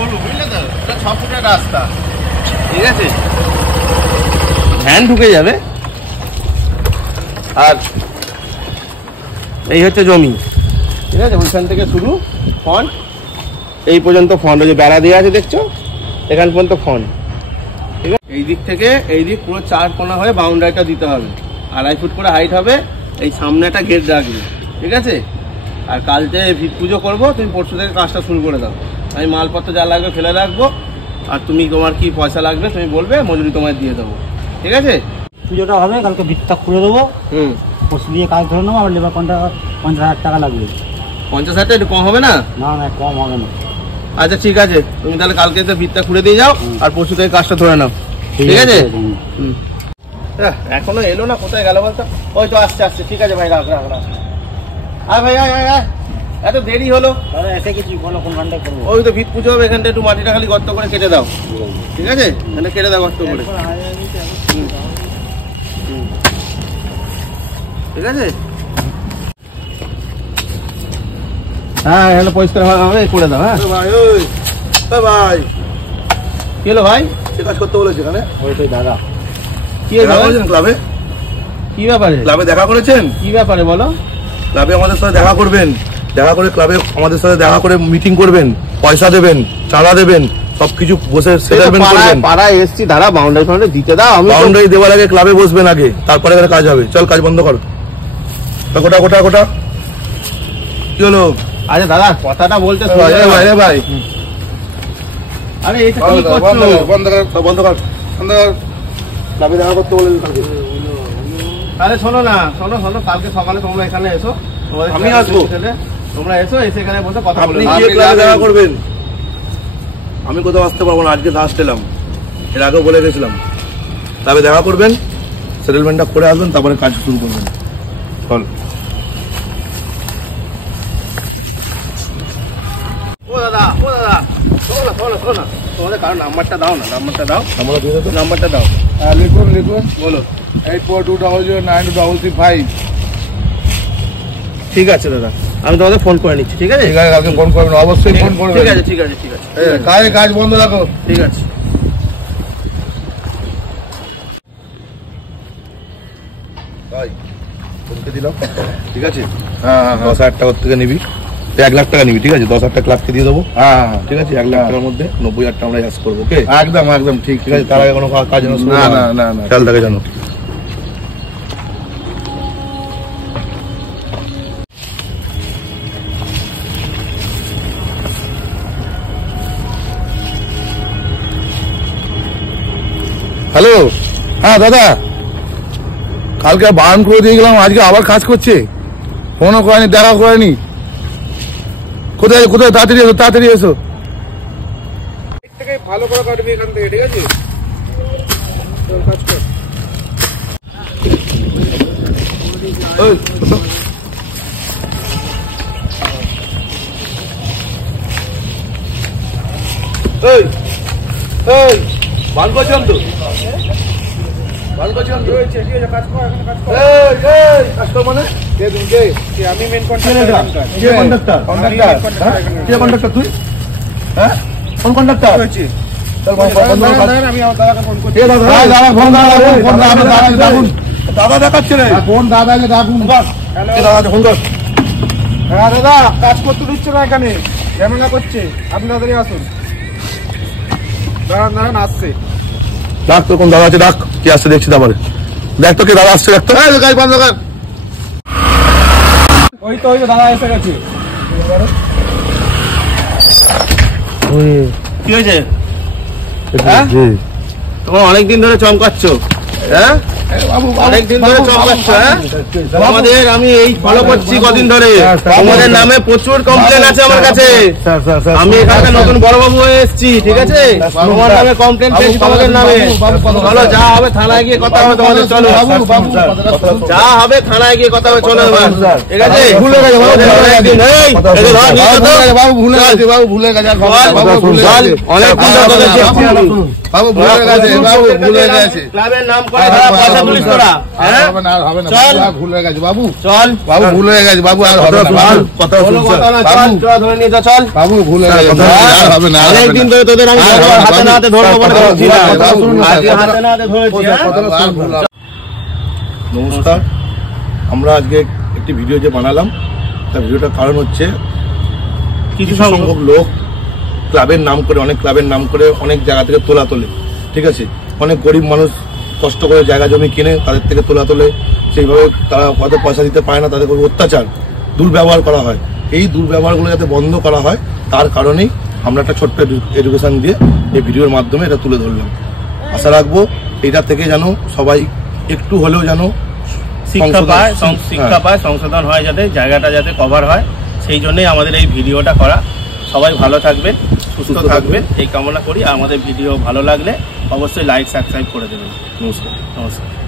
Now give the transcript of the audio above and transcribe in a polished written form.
সরু, বুঝলে তো? এটা 6 ফুটের রাস্তা, ঠিক আছে? ভ্যান ঢুকে যাবে। আর এই হচ্ছে জমি, ঠিক আছে? ওইখান থেকে শুরু ফন্ট, এই পর্যন্ত ফন্ট। ওই যে বেড়া দেওয়া আছে দেখছো, এখান পর্যন্ত ফন্ট, ঠিক আছে? এই দিক থেকে এই দিক পুরো 4 কোণা হয়ে বাউন্ডারিটা দিতে হবে। 2.5 ফুট করে হাইট হবে। এই সামনে একটা গেট রাখবে, ঠিক আছে? আর কালকে ভিত পুজো করবো, তুমি পরশু থেকে কাজটা শুরু করে দাও। আমি মালপত্র যা লাগবে ফেলে রাখবো, আর তুমি তোমার কি পয়সা লাগবে তুমি বলবে, মজুরি তোমায় দিয়ে দেবো, ঠিক আছে? পুজোটা হবে, কালকে ভিতটা খুলে দেবো। পরশু দিয়ে কাজ ধরে নেবো। আমার লেবার কন্ট্রাক্ট 50,000 টাকা লাগবে। 50,000 টাকা একটু কম হবে না? না না, কম হবে না। আচ্ছা ঠিক আছে, তুমি তাহলে কালকে তো ভিতটা খুলে দিয়ে যাও, আর পরশু থেকে কাজটা ধরে নাও, ঠিক আছে? এখনো এলো না, কোথায় গেল বলতো? ওই তো আসছে আসছে, ঠিক আছে ভাই, রাখ রাখ রাখ। আয় ভাই আয় আয় আয়, এত দেরি হলো। দাদা এসে কিছু বলো, কোন ঘন্টায় করবো? ওই তো ভিত পুজো হবে, এখানটা একটু মাটিটা খালি গর্ত করে কেটে দাও, ঠিক আছে? এখানে কেটে দাও গর্ত করে, ঠিক আছে? হ্যাঁ এখানে পরিষ্কার হবে, করে দাও। হ্যাঁ ভাই, ওই ভাই, কি হলো ভাই? কি কাজ করতে বলেছে এখানে? ওই তো দাদা। কি দেখা করেছেন ক্লাবে? কি ব্যাপারে? ক্লাবে দেখা করেছেন? কি ব্যাপারে বলো? ক্লাবে আমাদের সাথে দেখা করবেন, দেখা করে ক্লাবে আমাদের সাথে দেখা করে মিটিং করবেন, পয়সা দেবেন, চাঁদা দেবেন, সবকিছু বসে সেটেলমেন্ট করবেন। পাড়ায় এসছি, দাঁড়া বাউন্ডারি ফাউন্ডারি দিতে দাও। আমি বাউন্ডারি দেওয়ার আগে ক্লাবে বসবেন আগে, তারপরে এখানে কাজ হবে। চল কাজ বন্ধ কর। গোটা গোটা গোটা কি হলো? আরে দাদা কথাটা বলতে ভাই ভাই, আরে এইটা কি করছো? বন্ধ কর বন্ধ কর বন্ধ কর। ক্লাবে দেখা করতে বলেন কালকে। তাহলে শোনো না, শোনো শোনো, কালকে সকালে তোমরা এখানে এসো। আমি আসবো। তোমরা এসো, এসে এখানে বসে কথা বলে। আপনি কি ক্লাবে দেখা করবেন? আমি কোথাও আসতে পারবো না, আজকে লাস্ট এলাম, এর আগেও বলে গেছিলাম। তবে দেখা করবেন, সেটেলমেন্টটা করে আসবেন, তারপরে কাজ শুরু করবেন। চল। ও দাদা শোনো না শোনো শোনো, তোমাদের কারো নাম্বারটা দাও না, নাম্বারটা দাও, নাম্বারটা দাও। লিখুন বলো। 8420923335। ঠিক আছে দাদা, আমি তোমাদের ফোন করে নিচ্ছি, ঠিক আছে? ঠিক আছে, কালকে ফোন করবেন, অবশ্যই ফোন করবেন। ঠিক আছে ঠিক আছে ঠিক আছে, কাজ বন্ধ রাখো। ঠিক আছে। ভাই ফোনকে দিলাম, ঠিক আছে? হ্যাঁ 10,000 টাকা থেকে নিবি, 1 লাখ টাকা নিবি, ঠিক আছে? 10,000 ক্লাবকে দিয়ে দেবো, হ্যাঁ ঠিক আছে? 1 লাখ টাকার মধ্যে 90,000 টাকা আমরা অ্যাস করবো, ওকে? একদম একদম ঠিক আছে। তার আগে কোনো কাজ না, না খেয়াল থাকে জানো। হ্যালো, হ্যাঁ দাদা, কালকে বারণ করে দিয়ে গেলাম, আজকে আবার কাজ করছে, ফোনও করেনি, দেখা করেনি। কোথায় কোথায়? তাড়াতাড়ি এসো, তাড়াতাড়ি এসো। ভালো করে কাটবি এখান থেকে, ঠিক আছে? বান করছেন তো? বান করছেন তো? কাজ কর মানে? আমি মেন কন্ট্রাক্টর। কে কন্ট্রাক্টর তুই? হ্যাঁ কোন কন্ট্রাক্টর? দাদা দেখাচ্ছে রে, ফোন দাদাকে ডাকুন। ফোন কর। হ্যাঁ দাদা, কাজ করতে দিচ্ছে না এখানে, ঝামেলা করছে, আপনি তাড়াতাড়ি আসুন। দাঁড়ান দাঁড়ান, আসছে। ডাক তো, কোন দাদা আছে ডাক, কি আসছে দেখছি। তারপরে দেখ তো কে দাদা আসছে, দেখ তো। কাজ বন্ধ কর। ওই তো দাদা এসে গেছে। কি হয়েছে? হ্যাঁ তোমার অনেকদিন ধরে চমকাচ্ছ, হ্যাঁ অনেকদিন ধরে চমকাচ্ছ। হ্যাঁ তোমাদের আমি এই ফলো করছি কদিন ধরে, তোমাদের নামে প্রচুর কমপ্লেন আছে আমার কাছে। আমি এখানে নতুন বড়বাবু হয়ে এসেছি, ঠিক আছে? তোমার নামে কমপ্লেন পেয়েছি, তোমাদের নামে। চলো যা হবে থানায় গিয়ে কথা হবে তোমাদের, চলো যা হবে থানায় গিয়ে কথা হবে, চলো এবার, ঠিক আছে? ভুলে গেছে বাবু, ভুলে গেছে, বাবু ভুলে গেছে, অনেক বাবু ভুল হয়ে গেছে, বাবু ভুল হয়ে গেছে। ক্লাবের নাম করে পয়সা তুলিস তোরা, হ্যাঁ? হবে না, হবে না, চল। ভুল হয়ে গেছে বাবু, চল বাবু ভুল হয়ে গেছে বাবু, আর হবে না বাবু, কথা কোনো শুনছো কথা না, চল, বাবু, চল, ধরে নিয়ে যা, চল। বাবু ভুল হয়ে গেছে, আর হবে না, আর হবে অনেকদিন না। ধরে তোদের আমি আর হবে না, হাতে না হাতে ধরবো বলে বাবু, ধরছি না। বাবু, আজকে হাতে না হাতে ধরেছি, হ্যাঁ? নমস্কার, আমরা আজকে একটি ভিডিও যে বানালাম, তার ভিডিওটার কারণ হচ্ছে কিছু সংখ্যক লোক ক্লাবের নাম করে, অনেক ক্লাবের নাম করে অনেক জায়গা থেকে তোলা তোলে, ঠিক আছে? অনেক গরিব মানুষ কষ্ট করে জায়গা জমি কিনে তাদের থেকে তোলা তোলে, সেইভাবে তারা হয়তো পয়সা দিতে পারে না, তাদের উপর অত্যাচার, দুর্ব্যবহার করা হয়। এই দুর্ব্যবহারগুলো যাতে বন্ধ করা হয়, তার কারণেই আমরা একটা ছোট্ট এডুকেশন দিয়ে এই ভিডিওর মাধ্যমে এটা তুলে ধরলাম। আশা রাখবো এটা থেকে যেন সবাই একটু হলেও যেন শিক্ষা পায়, সংশোধন হয়, যাতে জায়গাটা যাতে কভার হয়, সেই জন্যই আমাদের এই ভিডিওটা করা। সবাই ভালো থাকবেন, সুস্থ থাকবেন এই কামনা করি। আমাদের ভিডিও ভালো লাগলে অবশ্যই লাইক সাবস্ক্রাইব করে দেবেন। নমস্কার। নমস্কার।